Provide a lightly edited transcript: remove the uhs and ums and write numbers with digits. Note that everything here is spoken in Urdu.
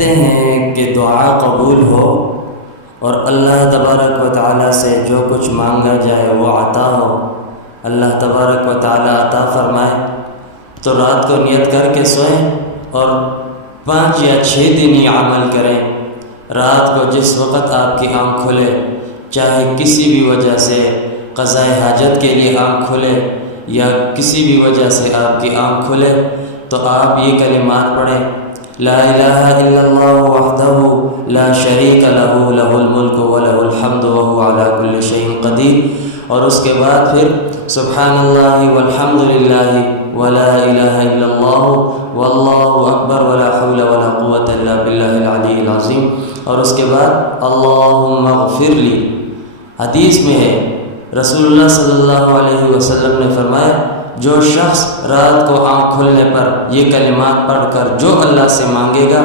کہتے ہیں کہ دعا قبول ہو اور اللہ تبارک و تعالیٰ سے جو کچھ مانگا جائے وہ عطا ہو، اللہ تبارک و تعالیٰ عطا فرمائے، تو رات کو نیت کر کے سوئیں اور 5 یا 6 دن ہی عمل کریں۔ رات کو جس وقت آپ کی آنکھ کھلے، چاہے کسی بھی وجہ سے قضاء حاجت کے لیے آنکھ کھلے یا کسی بھی وجہ سے آپ کی آنکھ کھلے، تو آپ یہ کلمات پڑھیں: لا الہ الا اللہ وحدہ لا شریک لہ لہ الملک ولہ الحمد وہو علی کل شیء قدیر، اور اس کے بعد پھر سبحان اللہ والحمد للہ ولا الہ الا اللہ واللہ اکبر ولا حول ولا قوۃ الا باللہ العلی العظیم، اور اس کے بعد اللہم اغفر لی۔ حدیث میں ہے، رسول اللہ صلی اللہ علیہ وسلم نے فرمایا، جو شخص رات کو آنکھ کھلنے پر یہ کلمات پڑھ کر جو اللہ سے مانگے گا